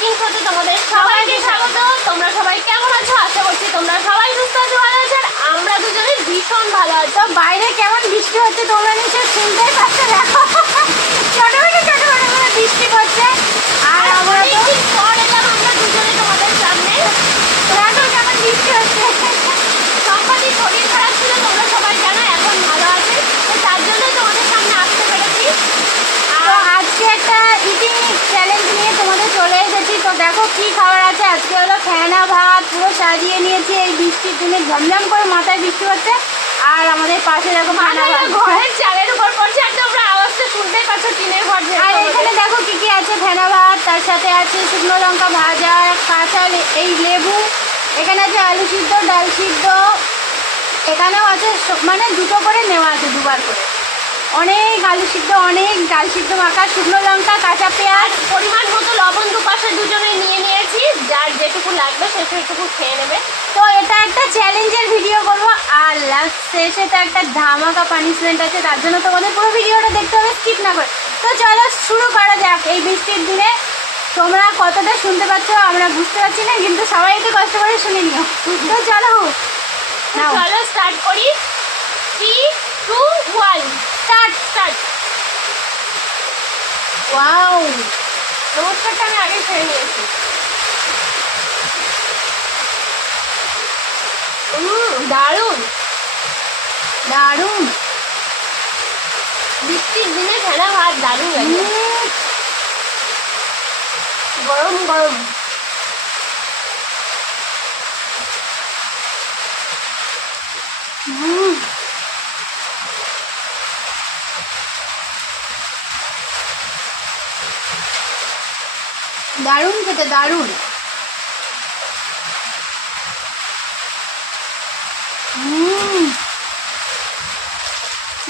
Breaking শোতে তোমাদের সবাইকে স্বাগত। তোমরা সবাই কেমন আছো? আশা করছি তোমরা সবাই সুস্থ আছো, ভালো আছো। আমরা দুজনে ভীষণ ভালো আছি। তো বাইরে কেমন বৃষ্টি হচ্ছে তোমরা নিশ্চয়ই শুনতেই পাচ্ছ। দেখো ছোট করে বৃষ্টি পড়ছে। আর আমরা তো অনেকদিন পর এলাম আমরা দুজনে তোমাদের সামনে। দেখো কেমন বৃষ্টি হচ্ছে। সম্পাদির শরীর খারাপ ছিল, তোমরা সবাই জানো, এখন ভালো আছে। তো তার জন্যই তোমাদের সামনে আসতে পেরেছি। তো আজকে একটা ইটিং চ্যালেঞ্জ নিয়ে তোমাদের চলে এসেছি। তো দেখো কি খাবার আছে। আজকে হলো ফেনা ভাত, পুরো সাজিয়ে নিয়েছি এই বৃষ্টির দিনে। ঝমঝম করে মাথায় বৃষ্টি হচ্ছে। আর আমাদের পাশে দেখো ফেনা ভাত, ঘরের চালের উপর পড়ছে, আর তোমরা আওয়াজটা শুনতেই পাচ্ছ টিনের ঘর। আর এখানে দেখো কি কি আছে। ফেনা ভাত, তার সাথে আছে শুকনো লঙ্কা ভাজা, কাঁচা এই লেবু, এখানে আছে আলু সিদ্ধ, ডাল সিদ্ধ, এখানেও আছে মানে দুটো করে নেওয়া আছে, দুবার করে। অনেক আলু সিদ্ধ, অনেক ডাল সিদ্ধ মাখা, শুকনো লঙ্কা, কাঁচা পেঁয়াজ, পরিমাণ মতো লবণ দুপাশে দুজনে নিয়ে নিয়েছি। যার যেটুকু লাগবে সে সেটুকু খেয়ে নেবে। তো এটা একটা চ্যালেঞ্জের ভিডিও করব। আর লাস্ট শেষে তো একটা ধামাকা পানিশমেন্ট আছে, তার জন্য তোমাদের পুরো ভিডিওটা দেখতে হবে স্কিপ না করে। তো চলো শুরু করা যাক। এই বৃষ্টির দিনে তোমরা কতটা শুনতে পাচ্ছ আমরা বুঝতে পারছি না, কিন্তু সবাই একটু কষ্ট করে শুনে নিও। তো চলো নাও, চলো স্টার্ট করি। 3, 2, 1 স্টার্ট। ওয়াও, নমস্কারটা আমি আগে খেয়ে নিয়েছি। দারুণ দারুণ। বৃষ্টির দিনে ফেনা ভাত দারুণ লাগে। গরম গরম। দারুণ খেতে, দারুণ।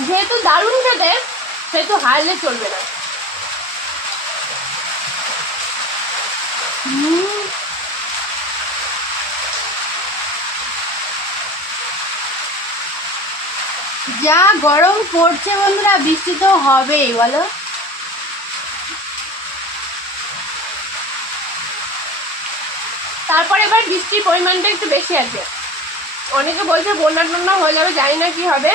যেহেতু দারুণ খেতে, সেহেতু হারলে চলবে না। যা গরম পড়ছে বন্ধুরা, বৃষ্টি তো হবেই, বলো। তারপর এবার বৃষ্টির পরিমাণটা একটু বেশি আছে। অনেকে বলছে বন্যা টন্যা হয়ে যাবে, জানি না কি হবে।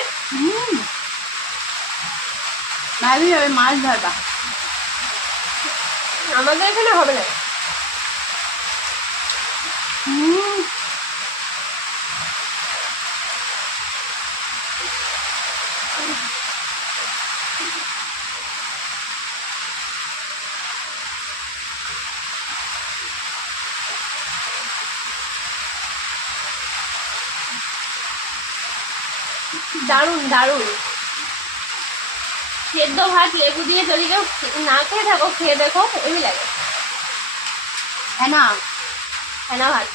ভালোই হবে, মাছ ধরবা। আমাদের এখানে হবে না। দারুণ দারুণ। সেদ্ধ ভাত লেবু দিয়ে যদি কেউ না খেয়ে থাকো, খেয়ে দেখো, ওই লাগে। ফেনা ফেনা ভাত,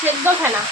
সেদ্ধ ফেনা।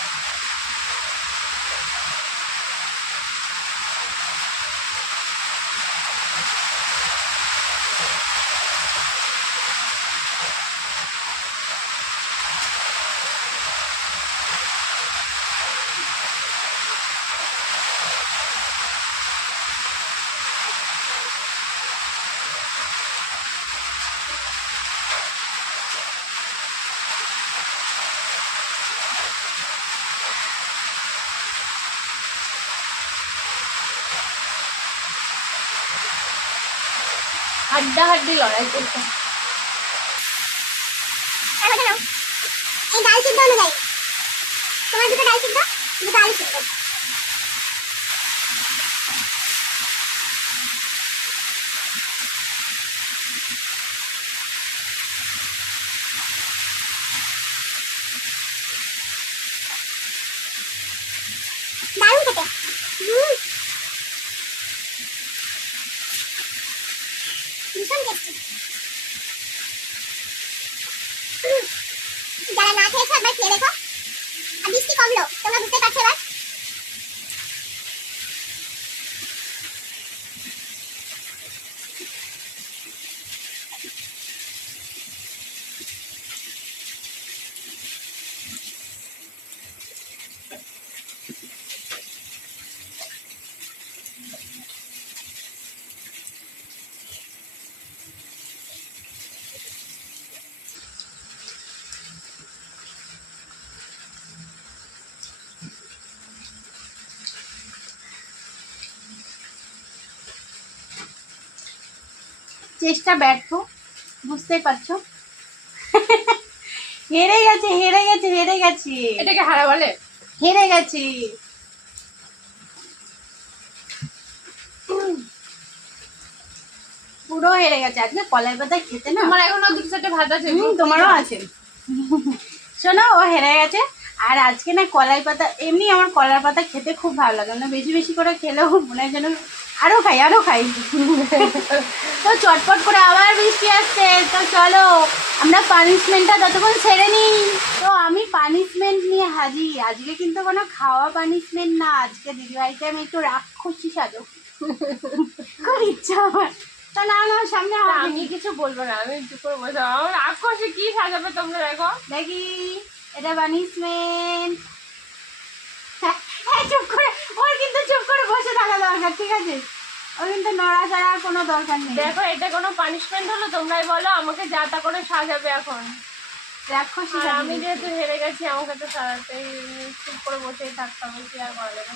হাড্ডাহাড্ডি লড়াই করছে। এই ডাল সিদ্ধ অনুযায়ী তোমার দুটো ডাল সিদ্ধ, দুটো আলু সিদ্ধ। দারুণ খেতে। ভীষণ টেস্টি। যারা না খেয়েছো একবার খেয়ে দেখো। আর বৃষ্টি কমলো, তোমরা বুঝতে পারছো এবার। চেষ্টা ব্যর্থ, বুঝতেই পারছো। হেরে গেছে হেরে গেছে হেরে গেছে এটাকে হারা বলে? হেরে গেছি। পুরো হেরে গেছে। আজকে কলাই পাতা খেতে না আমার এখনো দুটো চারটে ভাত আছে। তোমারও আছে। শোনো, ও হেরে গেছে। আর আজকে না কলাই পাতা, এমনি আমার কলার পাতা খেতে খুব ভালো লাগে না, বেশি বেশি করে খেলেও মনে হয় যেন আরো খাই আরো খাই। তো চটপট করে আবার বৃষ্টি আসছে, তো চলো আমরা পানিশমেন্টটা ততক্ষণ ছেড়ে নিই। তো আমি পানিশমেন্ট নিয়ে হাজির। আজকে কিন্তু কোনো খাওয়া পানিশমেন্ট না, আজকে দিদিভাইকে আমি একটু রাক্ষসী সাজো। খুব ইচ্ছা আমার। তা না না সামনে আমি কিছু বলবো না, আমি চুপ করে বসে আমার আকাশে কি সাজাবে তোমরা দেখো। দেখি এটা পানিশমেন্ট। চুপ করে, ওর কিন্তু চুপ করে বসে থাকা দরকার, ঠিক আছে? ওর কিন্তু নড়াচড়ার কোনো দরকার নেই। দেখো এটা কোনো পানিশমেন্ট হলো? তোমরাই বলো, আমাকে যা তা করে সাজাবে এখন। রাক্ষসী আর সাজিয়ে আমি দিয়েছে। যেহেতু হেরে গেছি আমাকে তো সাজাতেই, চুপ করে বসেই থাকতাম, কি আর করা যাবে।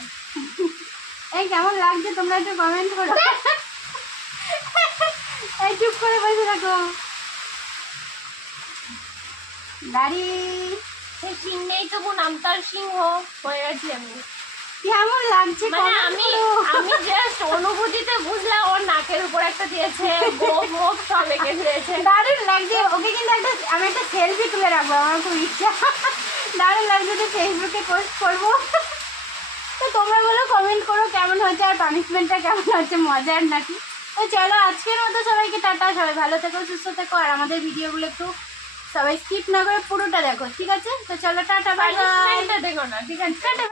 এই কেমন লাগছে তোমরা একটু কমেন্ট করো। এই চুপ করে বসে থাকো। দাঁড়ি সেই সিং নেই তবু নামতার সিংহ হয়ে গেছি আমি। কেমন লাগছে মানে comment আমি করো। আমি জাস্ট অনুভূতিতে বুঝলাম ওর নাকের উপর একটা দিয়েছে, গোপ মোপ সব এঁকে দিয়েছে। দারুণ লাগছে। ওকে কিন্তু আমি একটা সেলফি তুলে রাখবো, আমার খুব ইচ্ছা। দারুণ লাগছে, তো ফেসবুকে পোস্ট করবো। তো তোমরা বলো, কমেন্ট করো কেমন হয়েছে, আর পানিশমেন্টটা কেমন হচ্ছে, মজার নাকি? তো চলো আজকের মতো সবাইকে টাটা, সবাই ভালো থেকো সুস্থ থেকো, আর আমাদের ভিডিওগুলো একটু সবাই স্কিপ না করে পুরোটা দেখো, ঠিক আছে? তো চলো টাটা, বাই বাই। পানিশমেন্টটা দেখো না, ঠিক আছে?